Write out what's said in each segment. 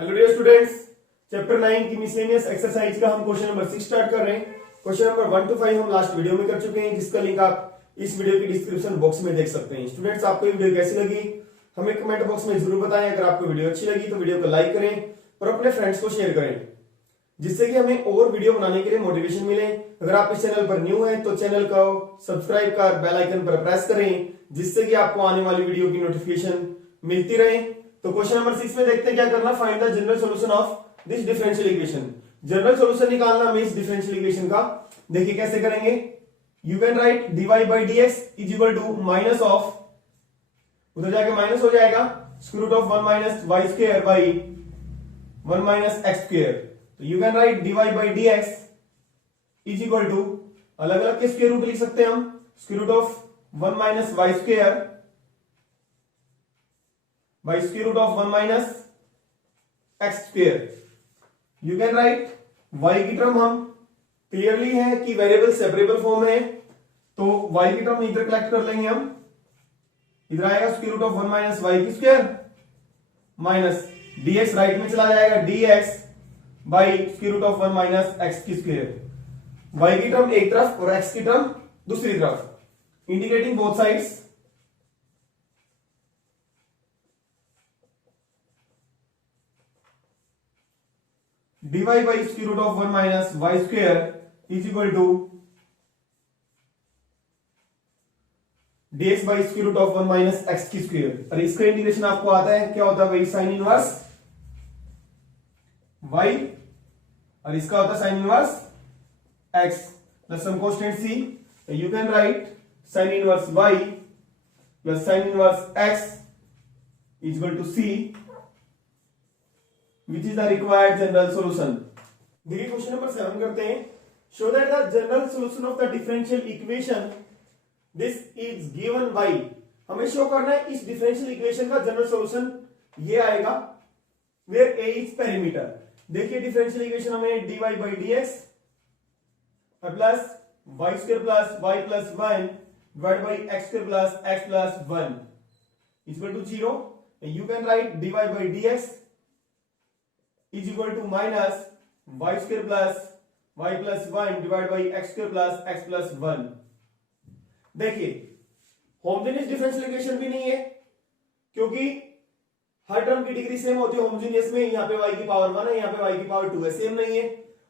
Hello dear students, chapter 9 की miscellaneous exercise का हम क्वेश्चन नंबर 6 स्टार्ट कर रहे हैं। क्वेश्चन नंबर 1 to 5 हम लास्ट वीडियो में कर चुके हैं, जिसका लिंक आप इस वीडियो की डिस्क्रिप्शन बॉक्स में देख सकते हैं। स्टूडेंट्स, आपको ये वीडियो कैसी लगी हमें कमेंट बॉक्स में जरूर बताएं। अगर आपको वीडियो अच्छी लगी तो वीडियो को लाइक करें और अपने फ्रेंड्स को शेयर करें, जिससे कि हमें और वीडियो बनाने के लिए मोटिवेशन मिले। अगर आप इस चैनल पर न्यू हैं तो चैनल को सब्सक्राइब कर बेल आइकन पर प्रेस करें, जिससे कि आपको आने वाली वीडियो की नोटिफिकेशन मिलती रहे। तो क्वेश्चन नंबर 6 में देखते हैं क्या करना। Find the general solution of this differential equation. General solution निकालना हमें इस डिफरेंशियल इक्वेशन का। देखिए कैसे करेंगे। You can write dy by dx is equal to minus of, उधर जाके माइनस हो जाएगा, square root of 1 minus Y square by 1 minus X square. तो you can write dy by dx is equal to, अलग अलग के square root लिख सकते हैं हम, square root of 1 minus Y square by square root of 1 minus x square। You can write y की term हम क्लियरली है कि वेरिएबल सेपरेबल फॉर्म है, तो y की टर्म इधर कलेक्ट कर लेंगे हम। इधर आएगा square root of 1 minus Y की स्क्वायर माइनस dx राइट में चला जाएगा dx by square root of 1 minus x की स्क्वायर। y की टर्म एक तरफ और x की टर्म दूसरी तरफ, integrating both sides. dy by square root of 1 minus y square is equal to dx by square root of 1 minus x की square. और इसका इंटीग्रेशन आपको आता है, क्या होता है भाई, साइन इनवर्स y, और इसका होता है sine inverse x plus some constant c। You can write sine inverse y plus sine inverse x is equal to c, which is the required general solution। देखिए क्वेश्चन नंबर 7 करते हैं। Show that the general solution of the differential equation this is given by। हमें show करना है इस differential equation का general solution ये आएगा वेयर a इज पेरीमीटर। देखिए डिफरेंशियल इक्वेशन हमें dy by dx plus y square plus y plus 1 divide by x square plus x plus 1 equal to 0। You can write dy by dx is equal to minus y square plus y plus 1 divided by x square plus x plus 1। देखिए homogeneous differential equation भी नहीं है, क्योंकि हर term की degree same होती है homogeneous में। यहाँ पे y की पावर 1 है, यहाँ पे y की पावर 2 है, सेम नहीं है।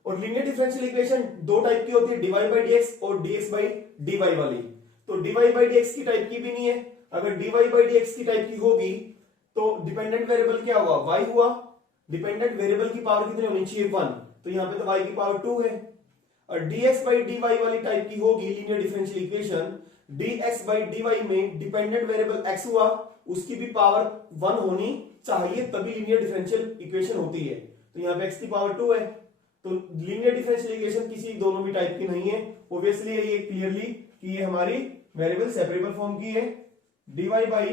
और लीनियर डिफरेंशियल इक्वेशन दो टाइप की होती है, dy by dx और dx by dy वाली। तो dy by dx की टाइप की भी नहीं है। अगर dy by dx की टाइप की होगी तो डिपेंडेंट वेरिएबल क्या हुआ, y हुआ। डिपेंडेंट वेरिएबल की पावर कितनी होनी चाहिए, 1, तो यहां पे तो y की पावर 2 है। और dx by dy वाली टाइप की होगी linear differential equation, dx by dy में डिपेंडेंट वेरिएबल x हुआ, उसकी भी पावर 1 होनी चाहिए, तभी लीनियर डिफरेंशियल इक्वेशन होती है। तो यहाँ पे x की पावर 2 है, तो लीनियर डिफरेंशियल इक्वेशन किसी दोनों भी टाइप की नहीं है। ऑब्वियसली ये क्लियरली कि ये हमारी वेरिएबल सेपरेबल फॉर्म की है। dy by y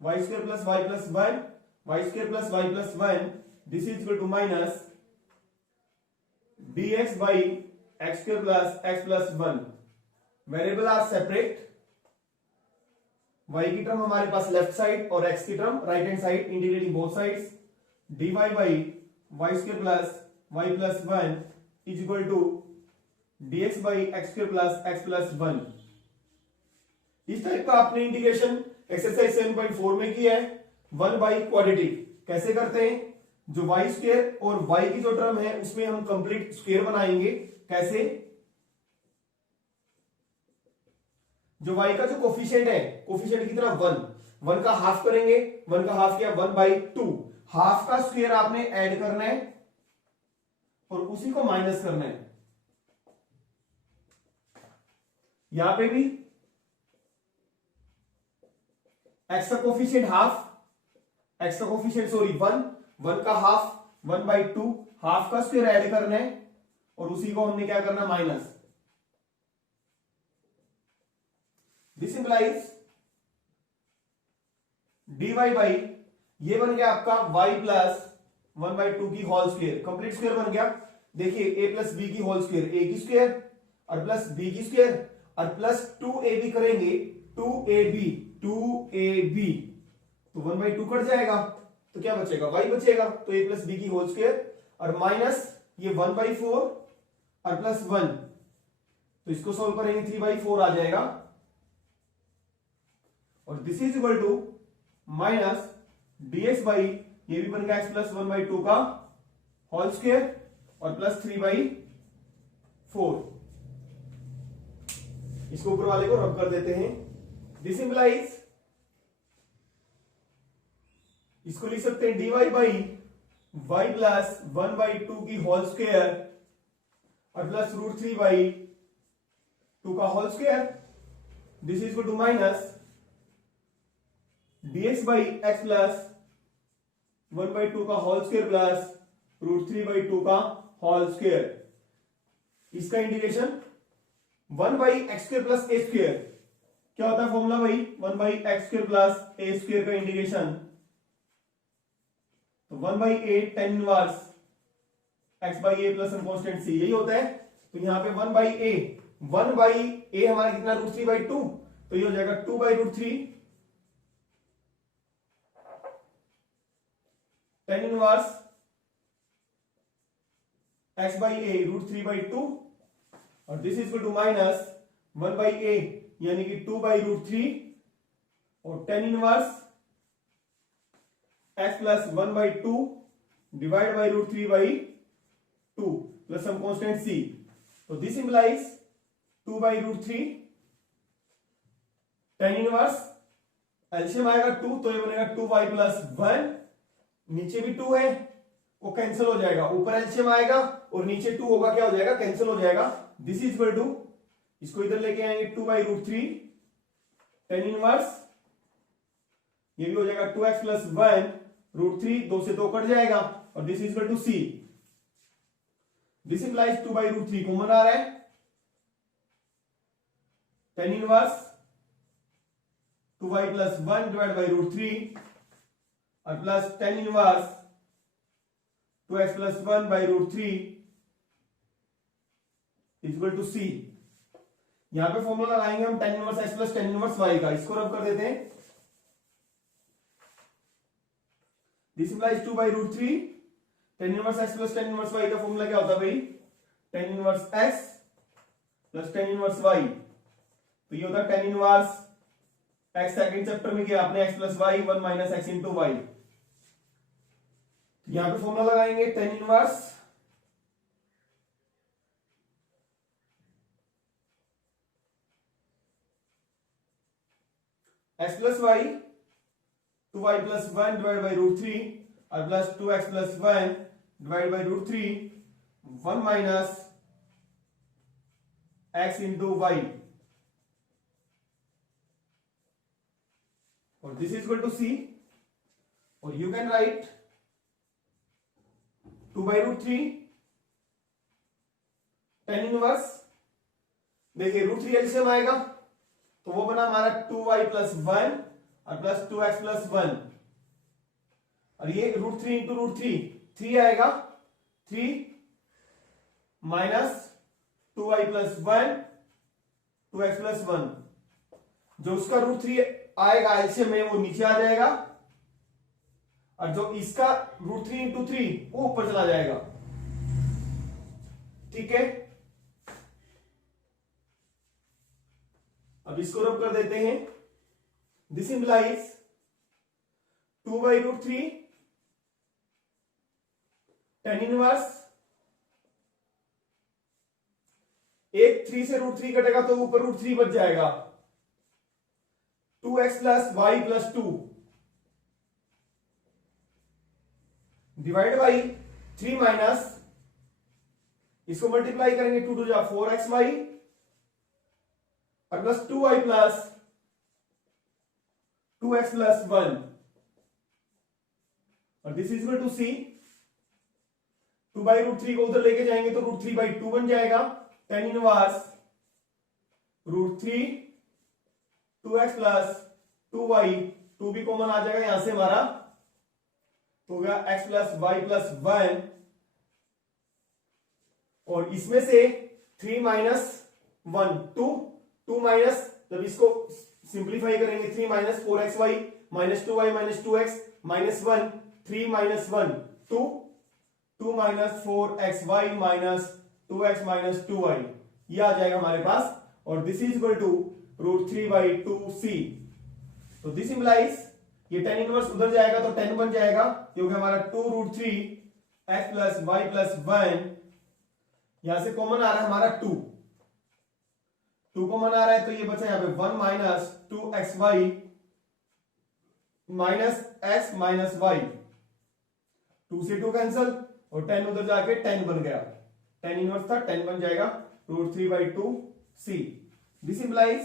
square plus y plus 1 y square plus y plus 1 this is equal to minus dx by x square plus x plus 1। Variable are separate, y की term हमारे पास left side और x की term right hand side, integrating both sides. dy by y square plus y plus 1 is equal to dx by x square plus x plus 1। इस type का आपने integration exercise 7.4 में किया है। 1 बाई क्वाड्रेटिक कैसे करते हैं, जो y स्क्वायर और y की जो टर्म है उसमें हम कंप्लीट स्क्वायर बनाएंगे। कैसे, जो y का जो कोफिशिएंट है, कोफिशिएंट की तरह 1 का हाफ करेंगे। 1 का हाफ किया 1/2, हाफ का स्क्वायर आपने ऐड करना है और उसी को माइनस करना है। यहां पे भी x का कोफिशिएंट हाफ, x का कोफिशिएंट सॉरी 1 का हाफ 1/2, हाफ का स्क्वायर ऐड करना है और उसी को हमने क्या करना, minus. This implies dy by, ये बन गया आपका y प्लस 1/2 की होल स्क्वायर, कंप्लीट स्क्वायर बन गया। देखिए a प्लस b की होल स्क्वायर, a की स्क्वायर और प्लस b की स्क्वायर और प्लस 2ab करेंगे, 2ab तो 1/2 कट जाएगा। तो क्या बचेगा, y बचेगा, तो a प्लस बी की होल स्क्वायर, और माइनस ये 1/4 और प्लस 1, तो इसको सॉल्व करेंगे 3/4 आ जाएगा, और this is equal to minus dx by, ये भी बन गया x प्लस 1/2 का होल स्क्वायर और प्लस 3/4। इसको ऊपर वाले को रब कर देते हैं। दिस इंप्लाइज, इसको लिख सकते हैं dy बाई y प्लस 1/2 की होल स्क्वायर और प्लस √3/2 का whole square. This is equal to minus dx by x plus 1/2 का होल स्क्वायर प्लस √3/2 का होल स्क्वायर। इसका इंटीग्रेशन 1/x² प्लस a², क्या होता है फॉर्मूला भाई, 1/x² प्लस a² का इंटीग्रेशन, तो 1/a tan inverse x by a plus constant c, यही होता है। तो यहां पे 1/a हमारा कितना √3/2, तो ये हो जाएगा 2/√3 tan inverse x by a √3/2, और this is equal to minus 1/a यानी कि 2/√3 और tan inverse x plus 1/2 divide by √3/2 plus some constant c, तो this implies 2/√3 tan inverse, LCM आएगा 2, तो ये बनेगा 2y प्लस 1, नीचे भी 2 है वो कैंसिल हो जाएगा, ऊपर एलसीएम आएगा और नीचे 2 होगा, क्या हो जाएगा, कैंसिल हो जाएगा। दिस इज इक्वल टू, इसको इधर लेके आएंगे 2/√3 tan इनवर्स, ये भी हो जाएगा 2x प्लस 1 √3, 2 से 2 कट जाएगा, और this is equal to c। This implies 2/√3 common आ रहा है, tan inverse 2y plus 1 divide by √3 और plus tan inverse 2x plus 1 by √3 equal to c। यहां पे फॉर्मूला लगाएंगे हम tan inverse x plus tan inverse y का, इसको रब कर देते हैं। This implies 2/√3 tan inverse x plus tan inverse y का फॉर्मूला क्या होता है भाई, tan inverse x plus tan inverse y, तो ये होता है tan inverse x, second chapter में किया आपने, x plus y 1 minus x into y। यहां पे फॉर्मूला लगाएंगे tan inverse x plus y 2y plus 1 divide by √3 और plus 2x plus 1 divide by √3 1 minus x into y, और this is equal to c, और you can write 2/√3 tan inverse, देखिए √3 LCM आएगा, तो वो बना हमारा 2y प्लस 1 और प्लस 2x प्लस 1, और ये √3 इंटू √3 3 आएगा, 3 minus 2y plus 1 2x plus 1, जो उसका √3 आएगा एलसीएम में वो नीचे आ जाएगा, और जो इसका √3 इंटू 3 वो ऊपर चला जाएगा, ठीक है। अब इसको रब कर देते हैं। दिस इंप्लाइज 2/√3 tan इनवर्स, एक 3 से √3 कटेगा तो ऊपर √3 बच जाएगा, 2x plus y plus 2 divide by 3 minus, इसको मल्टीप्लाई करेंगे 2 2 जा 4xy और plus 2y plus 2x plus 1, और this is equal to c। 2/√3 को उधर लेके जाएंगे तो √3/2 बन जाएगा, tan inverse √3 2x plus 2y, 2 भी कॉमन आ जाएगा यहां से हमारा, तो हो गया x प्लस वाई प्लस 1, और इसमें से 3 माइनस 1 2 माइनस, जब इसको सिंप्लीफाई करेंगे 3 minus 4xy minus 2y minus 2x minus 1 3 minus 1 2, 2 minus 4xy minus 2x minus 2y, ये आ जाएगा हमारे पास। और this is equal to √3/2c। तो दिस इंप्लाइज ये tan इनवर्स उधर जाएगा तो 10 बन जाएगा, क्योंकि हमारा 2√3x प्लस y प्लस 1, यहां से कॉमन आ रहा है हमारा 2 कॉमन आ रहा है, तो ये बचा यहां पे 1 minus 2xy minus x minus y, 2 से 2 कैंसल और 10 उधर जाके 10 बन गया, tan इनवर्स था 10 बन जाएगा √3/2c। दिस इंप्लाइज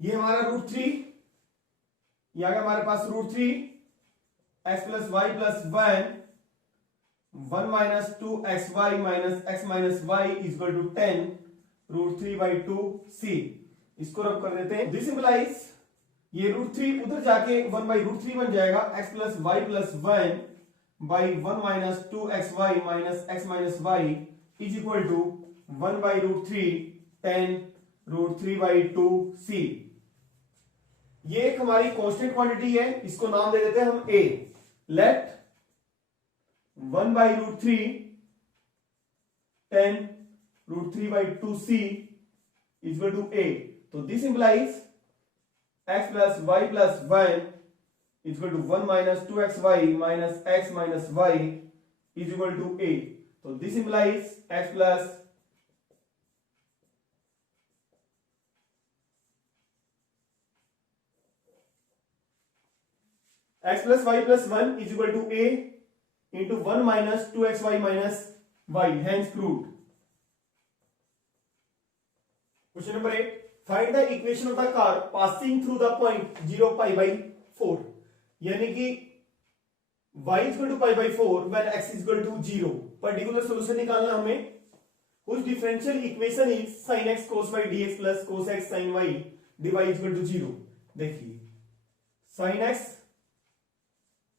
ये हमारा √3, ये आ गया हमारे पास √3 x plus y plus 1 minus 2xy minus x minus y is equal to 10 √3/2c। इसको रब कर देते हैं। दिस इंप्लाइज ये √3 उधर जाके 1/√3 बन जाएगा, x प्लस वाई प्लस 1/1 minus 2xy minus x minus y is equal to 1/√3 10 √3/2c। ये एक हमारी कांस्टेंट क्वांटिटी है, इसको नाम दे देते हैं हम a। Let 1/√3 10 √3/2c is equal to a। तो this implies x plus y plus 1 is equal to 1 minus 2xy minus x minus y is equal to a। तो this implies x plus x plus y plus 1 is equal to a into 1 minus 2xy minus y, hence proved. Question number 8, find the equation of the curve passing through the point 0π/4, यानी कि y is equal to π/4 when x is equal to 0। Particular solution निकालना हमें। उस differential equation is sin x cos y dx plus cos x sin y dy is equal to 0। देखिए sin x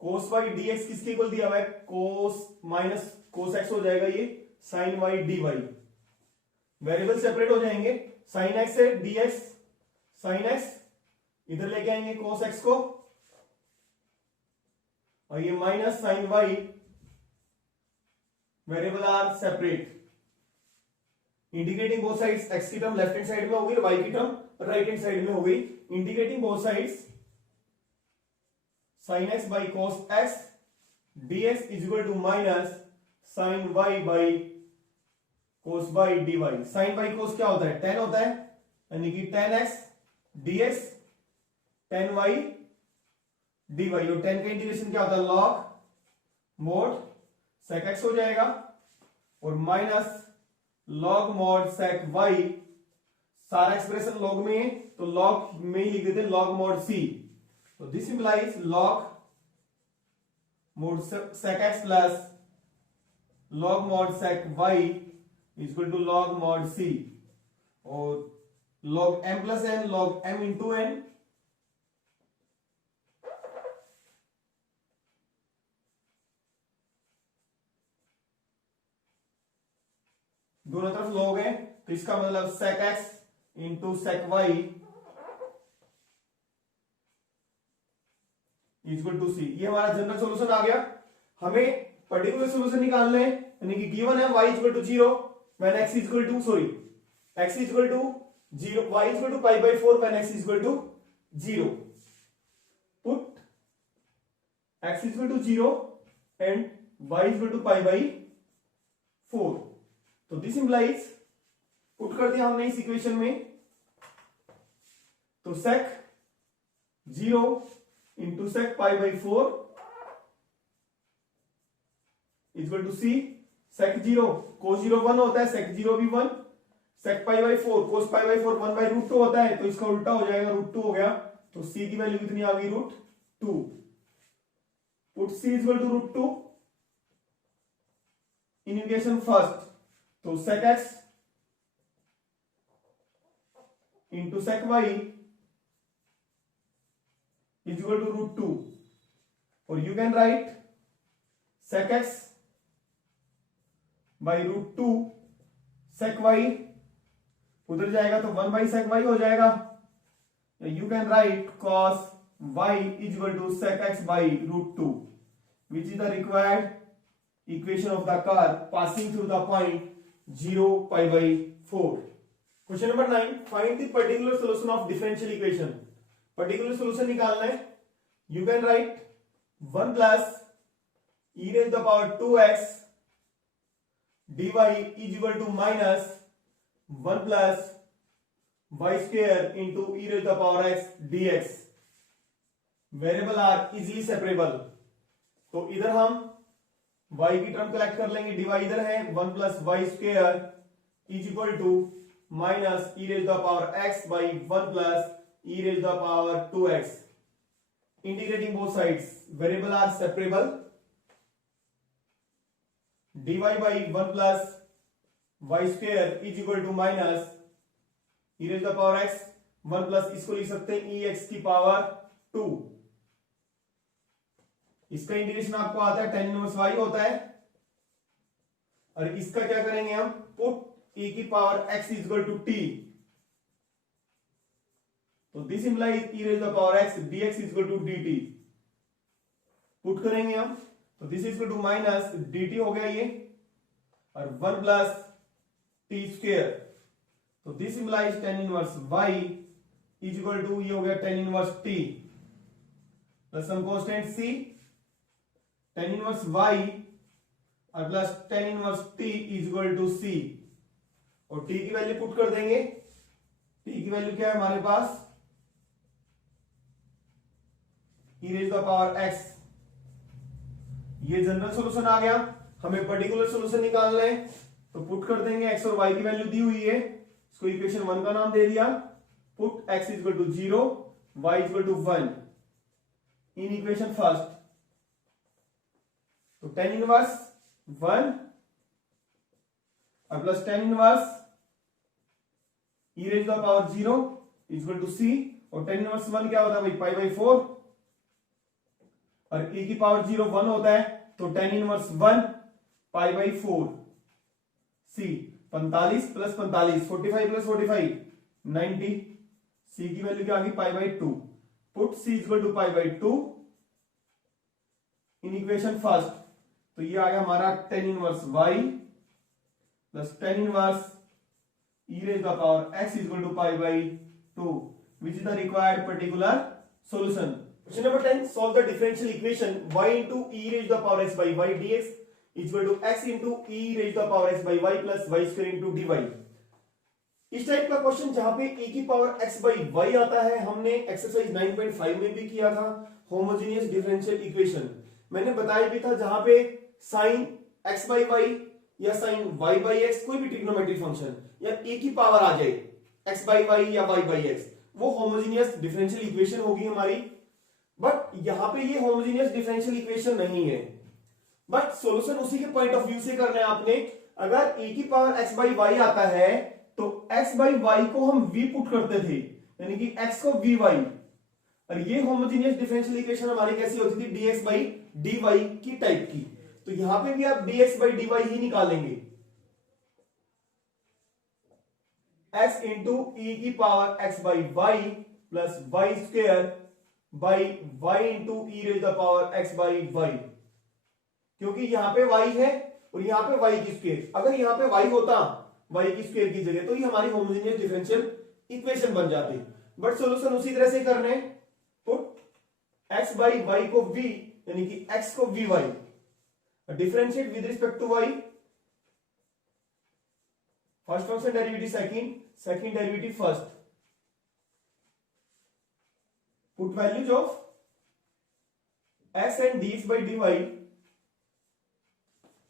cos y dx किसके equal दिया हुआ है, cos minus cos x हो जाएगा ये sin y dy, variable separate हो जाएंगे। sin x है dx sin x, इधर लेके आएंगे cos x को, और ये minus sin y, variable are separate. Indicating both sides, x की टर्म लेफ्ट हैंड साइड में हो गई और y की टर्म राइट हैंड साइड में हो गई। Indicating both sides sin x by cos x dx is equal to minus sin y by cos y dy। sin by cos क्या होता है, tan होता है, यानी कि tan x dx tan y dy, और tan का इंटीग्रेशन क्या होता है, log mod sec x हो जाएगा, और minus log mod sec y, सारा एक्सप्रेशन log में है तो log में ही लिख देते हैं log mod c। तो this implies log mod sec x plus log mod sec y is equal to log mod c, और log m plus n log m into n, दोनों तरफ log है तो इसका मतलब sec x into sec y equal to c. ये हमारा general solution आ गया। हमें पर्टिकुलर सॉल्यूशन निकालना है, यानी कि गिवन है y equal to 0 when x equal to x equal to 0, y equal to π/4 when x equal to 0। Put x equal to 0 and y equal to π/4। तो दिस इंप्लाइज, पुट कर दिया हमने इस इक्वेशन में, तो sec 0 into sec π/4 equal to c। sec 0 cos 0 1 होता है, sec 0 भी 1, sec π/4 cos π/4 1/√2 होता है, तो इसका उल्टा हो जाएगा, √2 हो गया, तो c की वैल्यू कितनी आ गई, √2। Put c equal to √2 in equation first, तो sec x into sec y is equal to √2, or you can write sec x by √2 sec y, उधर जाएगा तो 1/sec y हो जाएगा, You can write cos y is equal to sec x by root 2, which is the required equation of the curve passing through the point 0 pi by 4. Question number 9. Find the particular solution of differential equation. Particular solution निकालना है. You can write 1 plus e raised to the power 2x dy is equal to minus 1 plus y square into e raised to the power x dx. Variable are easily separable, तो इधर हम y की term collect कर लेंगे. dy इधर है 1 plus y square is equal to minus e raise the power x by 1 plus e raise the power 2x. Integrating both sides, variable are separable. dy by 1 plus y square is equal to minus e raise the power x 1 plus इसको लिख सकते हैं ई x की power 2. इसका integration आपको आता है tan inverse y होता है. और इसका क्या करेंगे हम, पुट e की power x is equal to t. तो this implies e raise the power x dx is equal to dt. Put करेंगे हम, तो this is equal to minus dt हो गया ये, और 1 प्लस t स्क्वेयर. तो this implies tan inverse y is equal to ये हो गया tan inverse t plus some constant c. tan inverse y और plus tan inverse t is equal to c. और t की वैल्यू पुट कर देंगे. t की वैल्यू क्या है हमारे पास, e raise the power x. ये जनरल सॉल्यूशन आ गया. हमें पर्टिकुलर सॉल्यूशन निकालना है, तो पुट कर देंगे. x और y की वैल्यू दी हुई है, इसको इक्वेशन 1 का नाम दे दिया. Put x is equal to 0, y is equal to 1 in equation first. तो tan इनवर्स 1 और plus tan inverse e raise the power 0 is equal to c. और tan इनवर्स 1 क्या होता है भाई, पाई बाई 4. और e की पावर 0 1 होता है, तो tan inverse 1 pi by 4 c. 45 plus 45 45 plus 45 90. c की वैल्यू क्या आ गई, pi by 2. Put c is equal to pi by 2 in equation first. तो ये आ गया हमारा tan inverse y plus tan inverse e raise the power x is equal to pi by 2, which is the required particular solution. Question number 10. Solve the differential equation y into e raised to the power x by y dx is equal to x into e raised to the power x by y plus y square into dy. इस type का question जहां पे e की power x by y आता है, हमने exercise 9.5 में भी किया था. होमोजेनियस डिफरेंशियल इक्वेशन मैंने बताया भी था, जहां पे साइन x by y या साइन y by x, कोई भी ट्रिग्नोमेट्रिक फंक्शन या e की पावर आ जाए x by y या y by x, वो होमोजेनियस डिफरेंशियल इक्वेशन होगी हमारी. बट यहां पे ये होमोजेनियस डिफरेंशियल इक्वेशन नहीं है, बट सॉल्यूशन उसी के पॉइंट ऑफ व्यू से करना है आपने. अगर e की पावर x by y आता है, तो x by y को हम v पुट करते थे, यानी कि x को vy. और ये होमोजेनियस डिफरेंशियल इक्वेशन हमारी कैसी होती थी, dx by dy की टाइप की. तो यहां पे भी आप dx by dy ही निकालेंगे. x इंटू e की power x by y plus y square by y into e raise the power x by y. क्योंकि यहां पे y है और यहां पे y की स्क्वेयर. अगर यहां पे y होता y की स्क्वेयर की जगह, तो ये हमारी होमोजेनियस डिफरेंशियल इक्वेशन बन जाती. बट सॉल्यूशन उसी तरह से करने, पुट x by y को v यानी कि x को vy, differentiate with respect to y. First function derivative second derivative first. Put values of x and dx by dy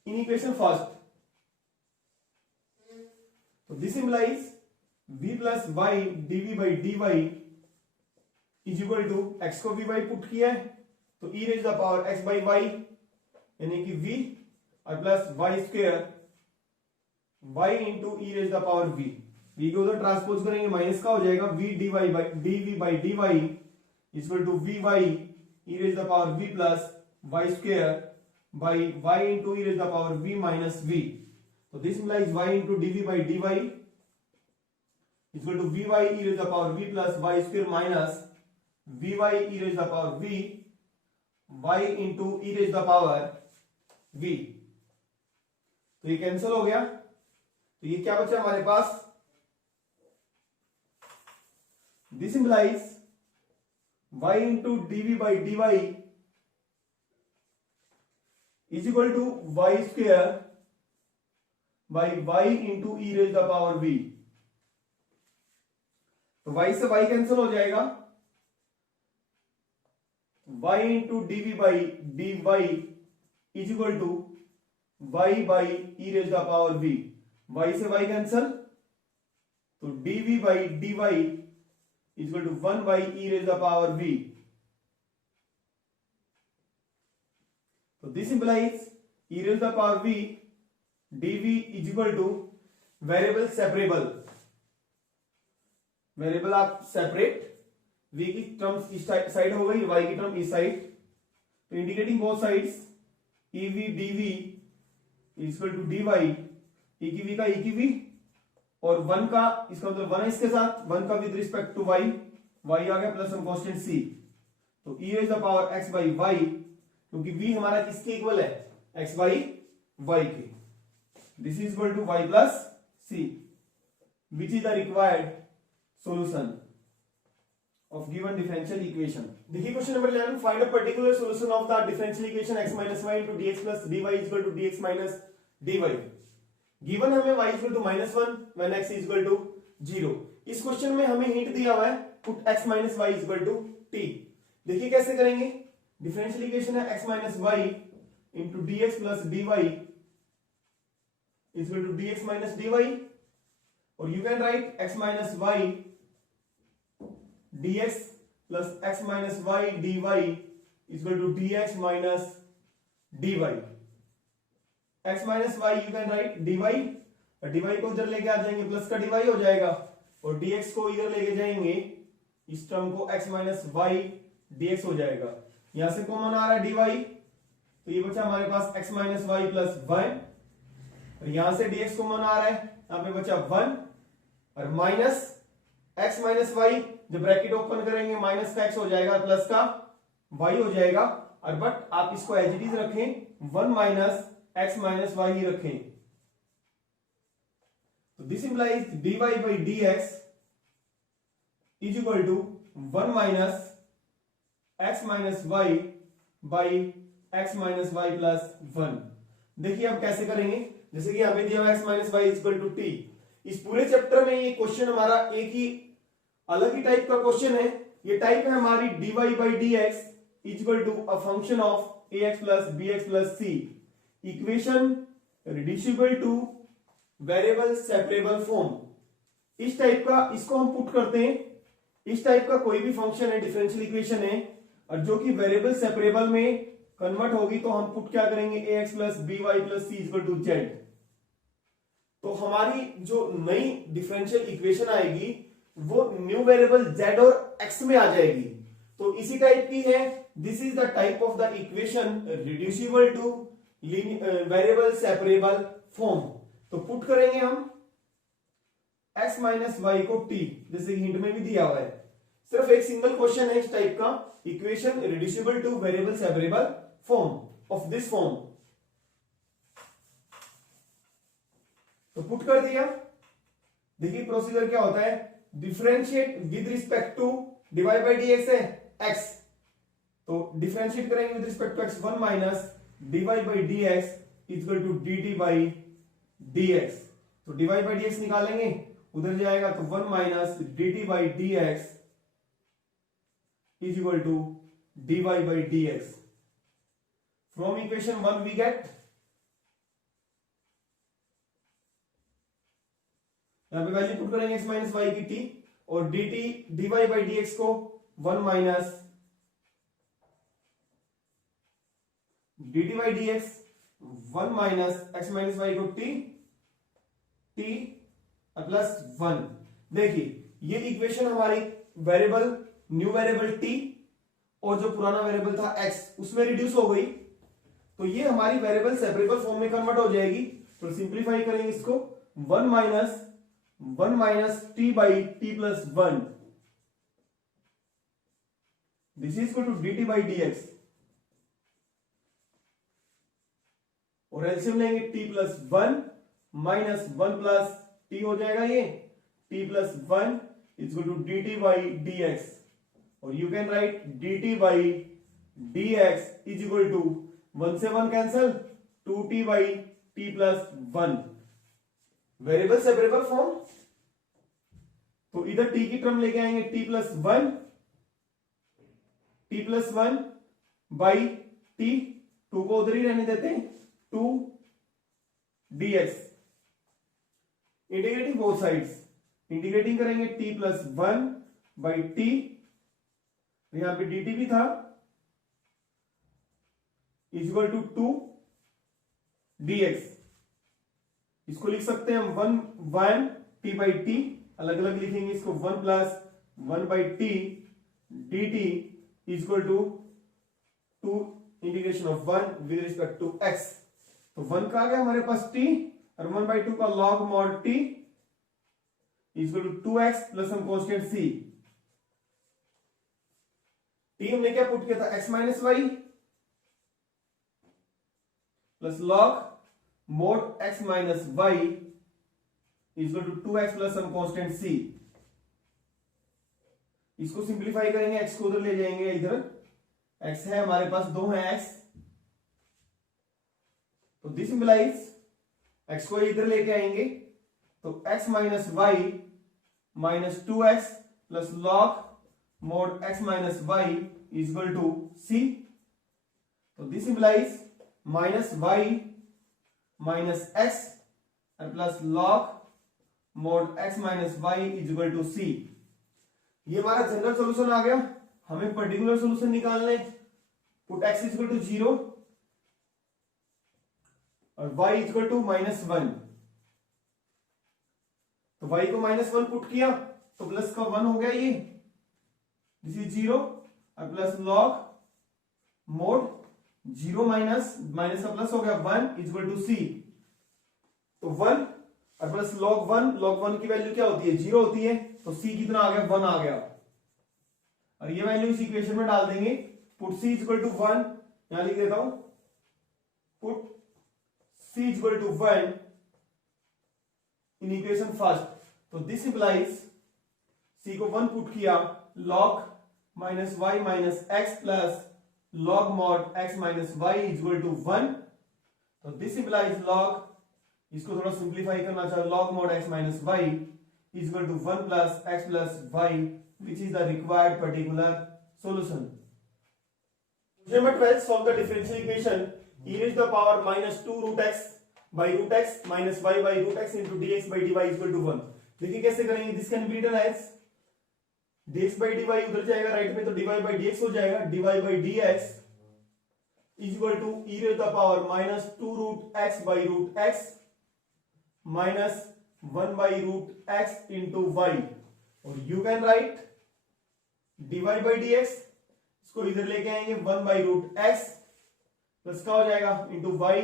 in equation first. So this implies v plus y dv by dy is equal to x को vy put किया है, तो e raise the power x by y यानी कि v और plus y square y into e raise the power v. v को उधर transpose करेंगे, माइनस का हो जाएगा v dy by dv by dy is equal to vy e raise the power v plus y square by y into e raise the power v minus v. So this implies y into dv by dy equal to v y e raise the power v plus y square minus v y e raise the power v y into e raise the power v. तो ये cancel हो गया, तो ये क्या बचा हमारे पास, this implies y into dv by d y is equal to y square by y into e raise the power v। तो y से y कैंसिल हो जाएगा, y into dv by d y is equal to y by e raise the power v। y से y cancel, तो dv by dy is equal to 1 by e raised the power v। So this implies e raised the power v dv is equal to variable separable, variable आप separate, v की term इस side हो गई, y की term इस side, तो indicating both sides ev dv is equal to dy, e की v का e की v और 1 का, इसका मतलब 1 है इसके साथ, 1 का with respect to y, y आ गया प्लस हम कांस्टेंट c, तो e raise the power x by y, क्योंकि v हमारा किसके इक्वल है, x बाई y के, this is equal to y plus c, which is the required solution of given differential equation. देखिए question number 11, find a particular solution of the differential equation x minus y into dx plus dy is equal to dx minus dy। Given हमें y equal to minus 1 when x is equal to 0। इस question में हमें hint दिया हुआ है put x minus y is equal to t। देखिए कैसे करेंगे, डिफरेंशियल इक्वेशन है x minus y into dx plus dy is equal to dx minus dy, और you can write x minus y dx plus x minus y dy is equal to dx minus dy। x minus y you can write dy, और dy को इधर लेके आ जाएंगे, plus का dy हो जाएगा, और dx को इधर लेके जाएंगे, इस टर्म को x माइनस y dx हो जाएगा। यहां से कॉमन आ रहा है dy, तो ये बचा हमारे पास x माइनस y प्लस 1, और यहां से dx कॉमन आ रहा है, यहां पे बचा 1 और माइनस x माइनस y, जब ब्रैकेट ओपन करेंगे माइनस का x हो जाएगा, प्लस का y हो जाएगा, और बट आप इसको एज इट इज रखें, 1 माइनस x माइनस y ही रखें, तो this implies dy by dx is equal to 1 minus x minus y by x minus y plus 1। देखिए अब कैसे करेंगे, जैसे कि यहां पे दिया हुआ x minus y is equal to t। इस पूरे चैप्टर में ये क्वेश्चन हमारा एक ही अलग ही टाइप का क्वेश्चन है, ये टाइप है हमारी dy by dx is equal to a function of ax plus bx plus c, equation reducible to variable separable form. इस टाइप का इसको हम पुट करते हैं, इस टाइप का कोई भी फंक्शन है, डिफरेंशियल इक्वेशन है, और जो कि वेरिएबल सेपरेबल में कन्वर्ट होगी, तो हम पुट क्या करेंगे, ax plus by plus c equal to z। तो हमारी जो नई डिफरेंशियल इक्वेशन आएगी वो न्यू वेरिएबल z और x में आ जाएगी, तो इसी टाइप की है। This is the type of the equation reducible to variable separable form. तो पुट करेंगे हम x माइनस वाई को t, जैसे हिंट में भी दिया हुआ है, सिर्फ एक सिंगल क्वेश्चन है इस टाइप का, equation reducible to variable separable form of this form. तो पुट कर दिया, देखिए प्रोसीजर क्या होता है, differentiate with respect to dy by dx है x, तो डिफरेंशिएट करेंगे with respect to x, 1 minus dy by dx is equal to dt by dx। तो dy बाई dx निकालेंगे, उधर जाएगा, तो 1 minus dt by dx is equal to dy by dx। From equation 1 we get, यहां पे value put करेंगे x minus Y की t, और dt dy बाई dx को 1 minus dt by dx 1 minus x minus y को t plus 1। देखिए ये equation हमारी वेरिएबल न्यू वेरिएबल t और जो पुराना वेरिएबल था x उसमें रिड्यूस हो गई, तो ये हमारी वेरिएबल सेपरेबल फॉर्म में कन्वर्ट हो जाएगी। तो सिंप्लीफाई करेंगे इसको, 1 minus 1 minus t by t plus 1, this is equal to d t by d x, और एलसीएम लेंगे t plus 1 minus 1 plus t हो जाएगा ये, t plus 1 is equal to d t by d x, और you can write d t by d x is equal to 1 से 1 cancel, 2t by t plus 1, variable separable form. तो इधर t की term लेके आएंगे t plus 1 by t, 2 को उधर ही रहने देते हैं, 2 dx, integrating both sides, integrating करेंगे t प्लस 1 बाई टी, यहां पे dt भी था, इज इक्वल टू 2 dx, इसको लिख सकते हैं हम 1 t बाई टी, अलग अलग लिखेंगे इसको, 1 plus 1 by t d t is equal to 2 integration of 1 with respect to x। तो 1 का आ गया हमारे पास t, और 1 बाई 2 का log mod t is equal to 2x plus हम कांस्टेंट c, t हमने क्या पुट किया था, x minus y plus log mod x minus y equal to 2x plus some constant c। इसको सिंप्लीफाई करेंगे, x को उधर ले जाएंगे, इधर x है हमारे पास, 2 है x, तो दिस इंप्लाइज x को इधर लेके आएंगे तो x minus y minus 2x plus log mod x minus y equal to c। तो this implies minus y minus x plus log mod x minus y is equal to c. ये हमारा general solution आ गया। हमें particular solution निकालना है। Put x is equal to 0 और y is equal to -1। तो y को -1 पुट किया तो प्लस का 1 हो गया, ये दिस इज 0 और प्लस log mod 0 माइनस का प्लस हो गया 1 इज इक्वल टू सी। तो 1 और प्लस log 1 की वैल्यू क्या होती है, 0 होती है, तो c कितना आ गया, 1 आ गया। और ये वैल्यू इस इक्वेशन में डाल देंगे। Put c is equal to 1, यहां लिख देता हूं, put c is equal to 1 in equation first. तो दिस इंप्लाइज c को 1 पुट किया, log minus y minus x plus log mod x minus y is equal to 1। तो this implies log, इसको थोड़ा सिंप्लीफाई करना चाहे, log mod x minus y is equal to 1 plus x plus y which is the required particular solution. Number 12, solve the differential equation e raised to the power minus 2 root x by root x minus y by root x into dx by dy is equal to 1. देखिए कैसे करेंगे, this can be written as dx by dy उधर जाएगा right में, तो dy by dx हो जाएगा, dy by dx is equal to e raised to the power minus 2 root x by root x minus 1 by root x into y, और you can write dy by dx, इसको इधर लेके आएंगे 1 by root x plus क्या हो जाएगा into y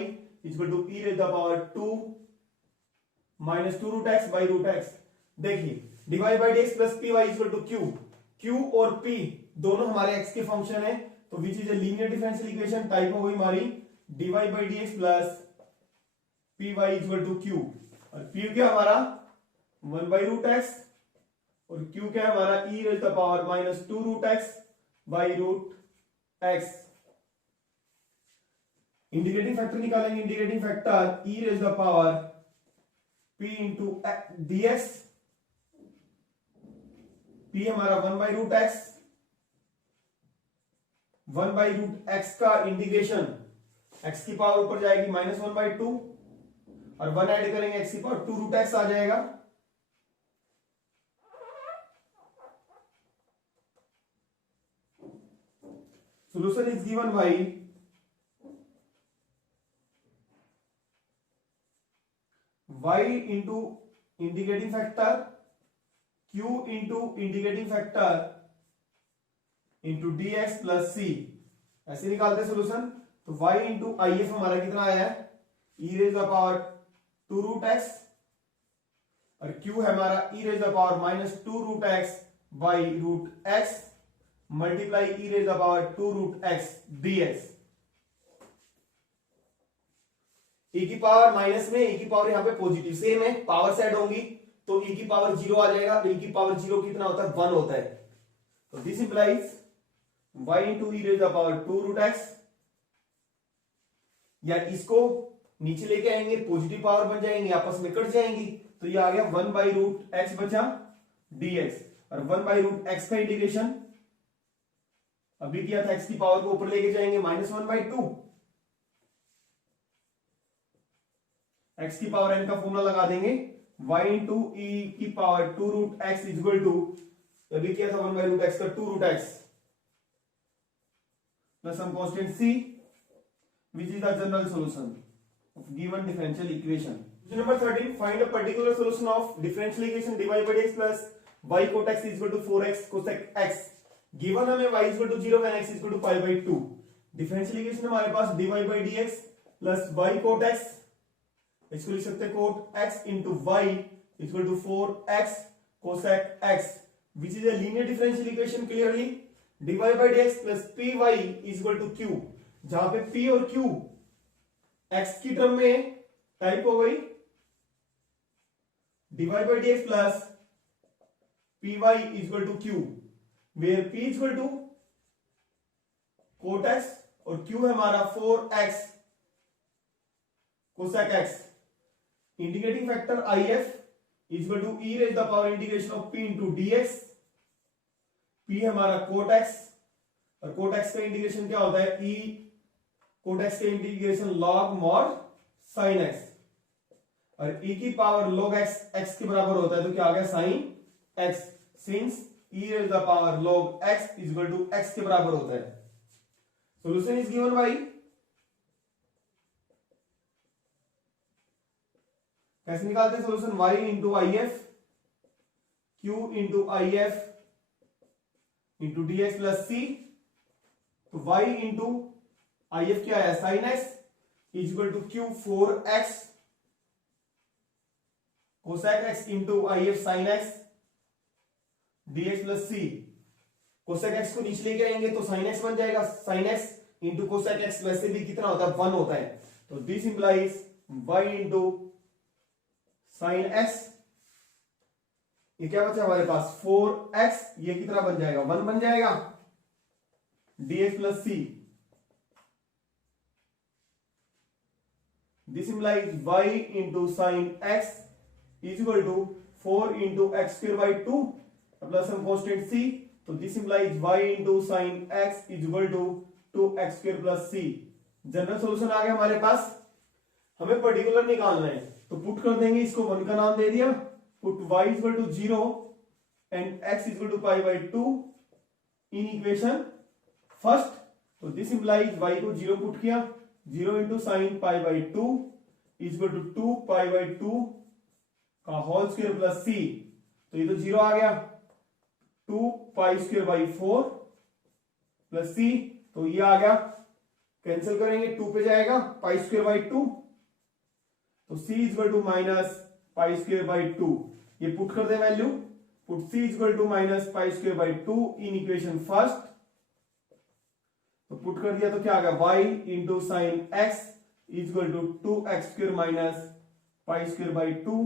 equal to e raise the power 2 minus 2 root x by root x। देखिए dy by dx plus py equal to q, q और p दोनों हमारे x के फंक्शन है, तो which is a linear differential equation type हो गई हमारी dy by dx plus py equal to q, और p क्या हमारा 1 by root x और q क्या है हमारा e raise the power minus 2 root x by root x। Integrating factor निकालेंगे, integrating factor e raise the power p into dx, p हमारा 1 by root x, 1 by root x का integration x की power ऊपर जाएगी -1 by 2 और 1 add करेंगे x की power 2 root x आ जाएगा। Solution is given by y into integrating factor q into integrating factor into dx plus c, ऐसे निकालते हैं सोल्यूशन। तो y into if हमारा कितना आया है, e raise the power 2 root x और q है हमारा e raise the power minus 2 root x by root x multiply e raise the power 2 root x dx। e की पावर माइनस में e की पावर यहाँ पे पॉजिटिव सेम है, power set होंगी तो e की पावर 0 आ जाएगा। e की पावर 0 कितना होता है 1 होता है। तो this implies y into e raise the power 2 root x, या इसको नीचे लेके आएंगे पॉजिटिव पावर बन जाएंगे, आपस में कट जाएंगी, तो ये आ गया 1 बाई रूट एक्स बचा dx। और 1 बाई रूट एक्स का इंटीग्रेशन अभी किया था, x की पावर को ऊपर लेके जाएंगे -1/2, x की पावर n का फॉर्मूला लगा देंगे y इंटू ई की power 2 root x is equal to, अभी किया था 1 बाई रूट एक्स का 2 root x plus some constant c which is the general solution of given differential equation. Question number 13, find a particular solution of differential equation dy by dx plus y cot x is equal to 4x cosec x given हमें y is equal to 0 when x is equal to pi by 2। differential equation हमारे पास dy by dx plus y cot x, इसको लिख सकते हैं cot x into y is equal to 4x cosec x which is a linear differential equation clearly। dy by dx plus py is equal to q, जहां पे p और q x की term में type हो गई, dy by dx plus py is equal to q where p is equal to cot x और q है हमारा 4x cosec x। Integrating factor if is equal to e raised the power integration of p into dx। p है हमारा cot x और cot x का integration क्या होता है, e cot x का integration log mod sin x, और e की पावर log x x के बराबर होता है तो क्या आ गया sin x, since e raised the power log x is equal to x के बराबर होता है। solution is given by, कैसे निकालते हैं solution, y into if q into if into dx plus c। तो y इंटू if क्या है sin x is equal to q 4x cosec x into if sin x dx plus c। cosec x को नीचे लेके आएंगे तो sin x बन जाएगा, sin x into cosec x वैसे भी कितना होता है 1 होता है, तो this implies y into sin x, ये क्या बचा हमारे पास 4x, ये कितना बन जाएगा 1 बन जाएगा, dx plus c। This implies y into sin x is equal to 4 into x square by 2 plus some constant c। तो this implies y into sin x is equal to 2x square plus c। General solution आ गया हमारे पास। हमें particular निकालना है तो put कर देंगे, इसको 1 का नाम दे दिया, put y is equal to 0 and x is equal to pi by 2 in equation first. तो दिस इंप्लाइज y को 0 पुट किया, 0 into sine pi by 2 is equal to 2 pi by 2 का होल स्क्वायर प्लस c। तो ये तो 0 आ गया, 2 पाई square by 4 plus c, तो ये आ गया, कैंसिल करेंगे 2 पे जाएगा पाई स्क्वायर बाई 2, तो c is equal to minus pi square by 2। ये पुट कर दे value, put c is equal to minus pi square by 2 in equation first. तो पुट कर दिया तो क्या आ गया y into sine x is equal to 2x square minus pi square by 2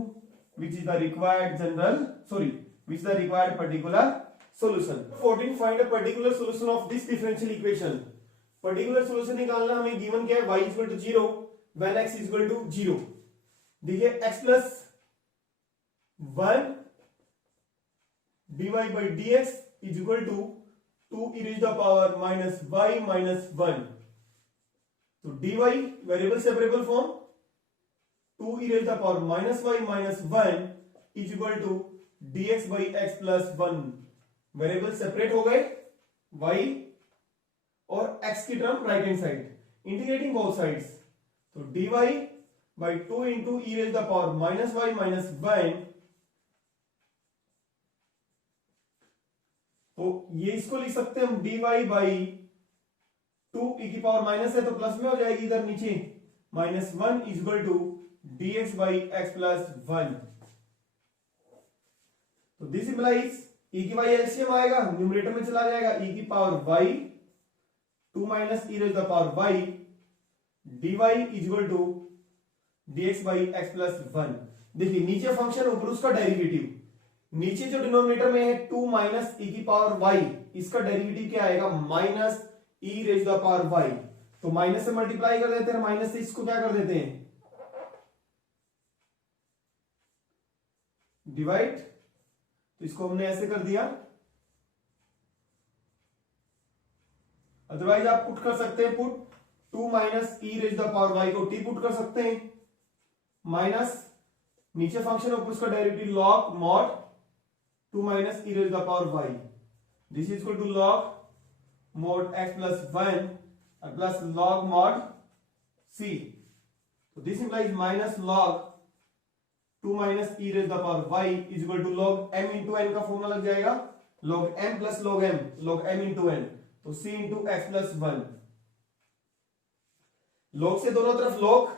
which is the required general, sorry, which is the required particular solution। 14, find a particular solution of this differential equation। particular solution निकालना, हमें given क्या है, y is equal to 0 when x is equal to 0। देखिए x plus 1 dy by dx is equal to 2 e raised the power minus y minus 1। तो dy variable separable form, 2 e raised the power minus y minus 1 is equal to dx by x plus 1। Variable separate हो गए, y और x की term right hand side, integrating both sides, तो dy by 2 into e raised the power minus y minus 1। तो ये इसको लिख सकते हैं हम dy by 2 e की पावर माइनस है तो प्लस में हो जाएगी इधर नीचे, -1 is equal to dx by x plus 1। तो दिस इंप्लाइज e की वाई एलसीएम आएगा, न्यूमरेटर में चला जाएगा, e की power y 2 minus e raise the power y dy is equal to dx by x plus 1। देखिए नीचे फंक्शन ऊपर उसका डेरिवेटिव, नीचे जो डिनोमिनेटर में है 2 माइनस e की पावर y, इसका डेरिवेटिव क्या आएगा minus e raise the power y। तो माइनस से मल्टीप्लाई कर देते हैं, माइनस से इसको क्या कर देते हैं डिवाइड, तो इसको हमने ऐसे कर दिया। अदरवाइज आप पुट कर सकते हैं, put 2 minus e raise the power y को टी पुट कर सकते हैं, माइनस नीचे फंक्शन ऊपर उसका derivative log mod 2 minus e raise the power y, this is equal to log mod x plus 1 plus log mod c. तो this implies minus log 2 minus e raise the power y is equal to log m into n का formula लग जाएगा, log M plus log m into n, तो c into x plus 1। Log से दोनों तरफ log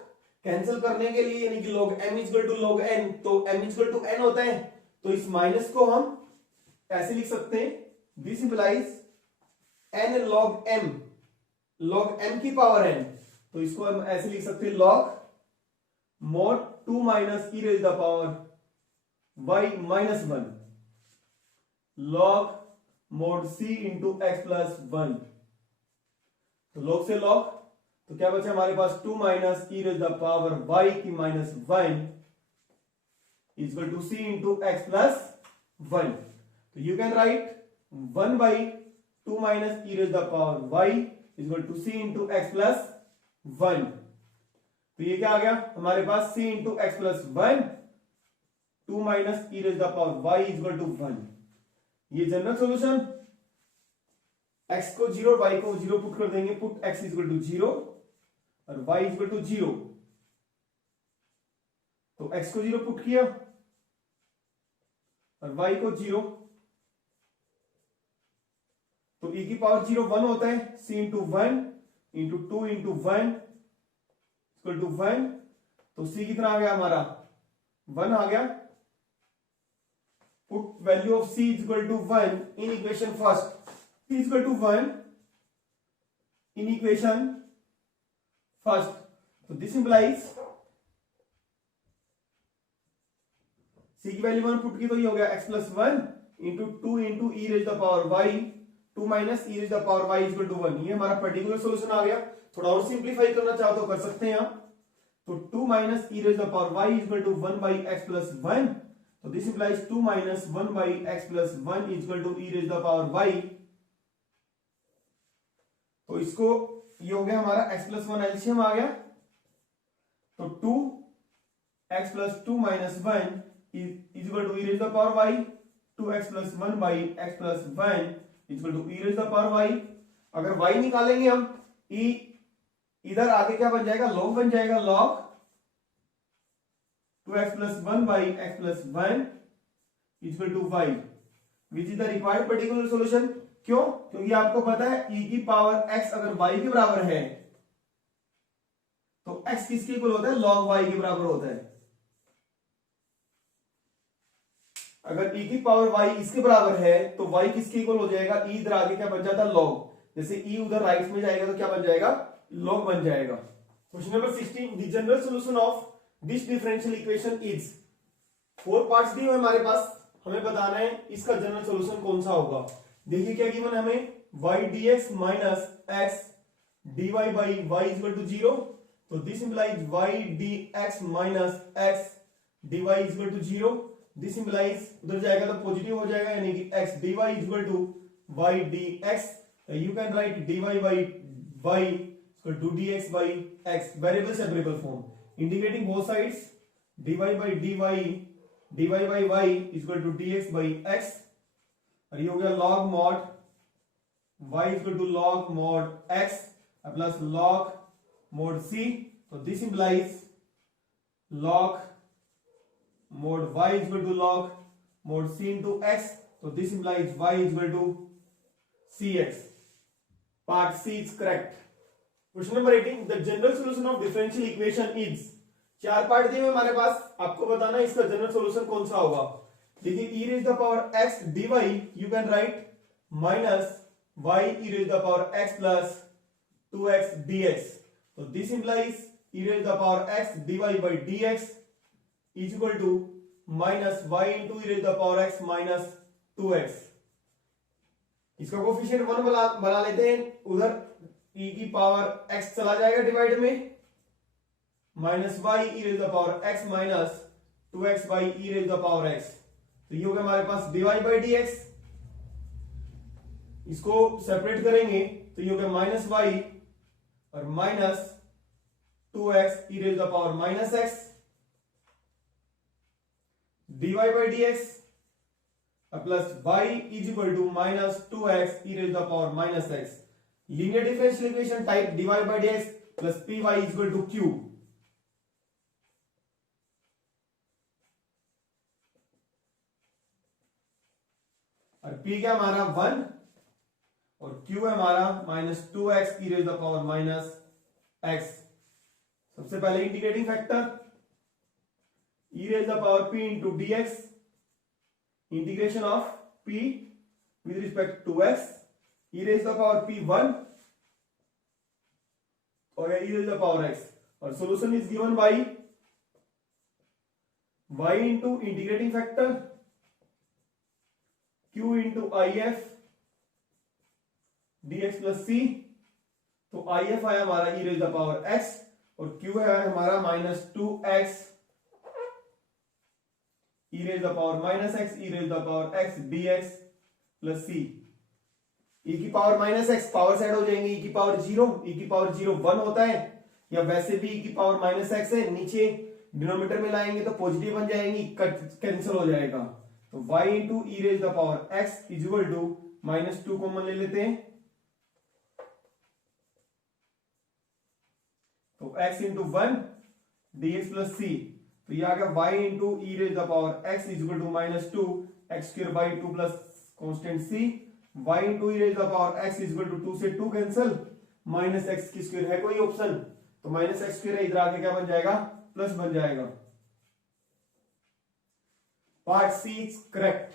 cancel करने के लिए, यानी कि log m is equal to log n, तो m is equal to n होता है, तो इस माइनस को हम ऐसे लिख सकते हैं, this implies n log m की पावर एन, तो इसको हम ऐसे लिख सकते हैं log mod 2 minus e raise the power y minus 1 log mod c into x plus 1। तो लॉग से लॉग, तो क्या बचा हमारे पास 2 minus e raise the power y की minus 1 is equal to c into x plus 1। तो you can write 1 by 2 minus e raise the power y is equal to c into x plus 1। तो ये क्या आ गया हमारे पास c into x plus 1 2 minus e raise the power y is equal to 1। ये general solution, x को 0 y को 0 पुट कर देंगे, put x is equal to 0 और y इज इक्वल टू 0, तो x को 0 पुट किया और y को 0, तो e की पावर 0 1 होता है, c into 1 into 2 into 1 equal to 1, तो c कितना आ गया हमारा 1 आ गया। Put value of c is equal to 1 in equation first, c is equal to 1 in equation first, तो दिस इंप्लाइज c की वैल्यू 1 पुट की, तो ये हो गया x plus 1 into 2 into e raise the power y 2 minus e raise the power y is equal to 1। ये हमारा particular solution आ गया। थोड़ा और सिंप्लीफाई करना चाहो तो कर सकते हैं आप, तो 2 minus e raise the power y is equal to 1 by x plus 1, तो this implies 2 minus 1 by x plus 1 is equal to e raise the power y। तो इसको ये हो गया हमारा x प्लस 1 एलसीएम आ गया, तो 2 x plus 2 minus 1 is equal to e raise the power y, 2x plus 1 by x plus 1 is equal to e raise the power y। अगर y निकालेंगे हम, e इधर आगे क्या बन जाएगा लॉग बन जाएगा, log 2x plus 1 by x plus 1 is equal to y, which is the required particular solution. क्यों? क्योंकि आपको पता है e की पावर x अगर y के बराबर है तो x किसके इक्वल होता है, log y के बराबर होता है। अगर e की पावर y इसके बराबर है तो y किसके इक्वल हो जाएगा, e इधर आगे क्या बन जाता है log, जैसे e उधर राइट में जाएगा तो क्या बन जाएगा log बन जाएगा। Question number 16, the general solution of this differential equation is, 4 parts दिए हुए हमारे पास, हमें बताना है इसका जनरल सॉल्यूशन कौन सा होगा। देखिए क्या गिवन हमें, y dx minus x dy by y is equal to 0, तो this implies y dx minus x dy is equal to 0, this implies उधर जाएगा तो पॉजिटिव हो जाएगा, यानी कि x dy is equal to y dx, you can write dy by y equal to dx by x, variable separable form, indicating both sides, dy by dy by y is equal to dx by x, और ये हो गया log mod y equal to log mod x plus log mod c, तो this implies log mod y equal to log mod c into x, तो this implies y equal to cx। Part C is correct. Question number 18, the general solution of differential equation is, 4 part दिए हुए हमारे पास, आपको बताना है इसका general solution कौन सा होगा। देखिए e raise the power x dy you can write minus y e raise the power x plus 2x dx. तो this implies e raise the power x dy by dx is equal to minus y into e raise the power x minus 2x. इसका coefficient 1 बना लेते हैं, उधर e की power x चला जाएगा divide में, minus y e raise the power x minus 2x by e raise the power x. तो ये हो गया हमारे पास dy बाई dx. इसको सेपरेट करेंगे तो ये हो गया माइनस y और minus 2x e raise the power minus x dy by dx plus y is equal to minus 2x e raise the power minus x. Linear differential equation type dy by dx plus py is equal to q. और p क्या हमारा 1 और q है हमारा minus 2x e raise the power minus x. सबसे पहले integrating factor e raise the power p into dx, integration of p with respect to x, e raise the power p 1 और e raise the power x. और solution is given by y into integrating factor q into if dx plus c. तो if आया हमारा e raise the power x और q है हमारा minus 2x e raise the power minus x e raise the power x dx plus c. e की power minus x power side हो जाएंगे, e की पावर 0, e की power 0 1 होता है, या वैसे भी e की पावर माइनस x है, नीचे डिनोमिनेटर में लाएंगे तो पॉजिटिव बन जाएंगी, कैंसिल हो जाएगा. तो y into e raise the power x is equal to minus 2 common ले लेते हैं, तो x into 1 dx plus c. तो ये आ गया y into e raise the power x is equal to minus 2 x square by 2 plus constant c. y into e raise the power x is equal to 2 से 2 cancel, minus x की square है कोई option, तो minus x square है, इधर आके क्या बन जाएगा, प्लस बन जाएगा. Part C is correct.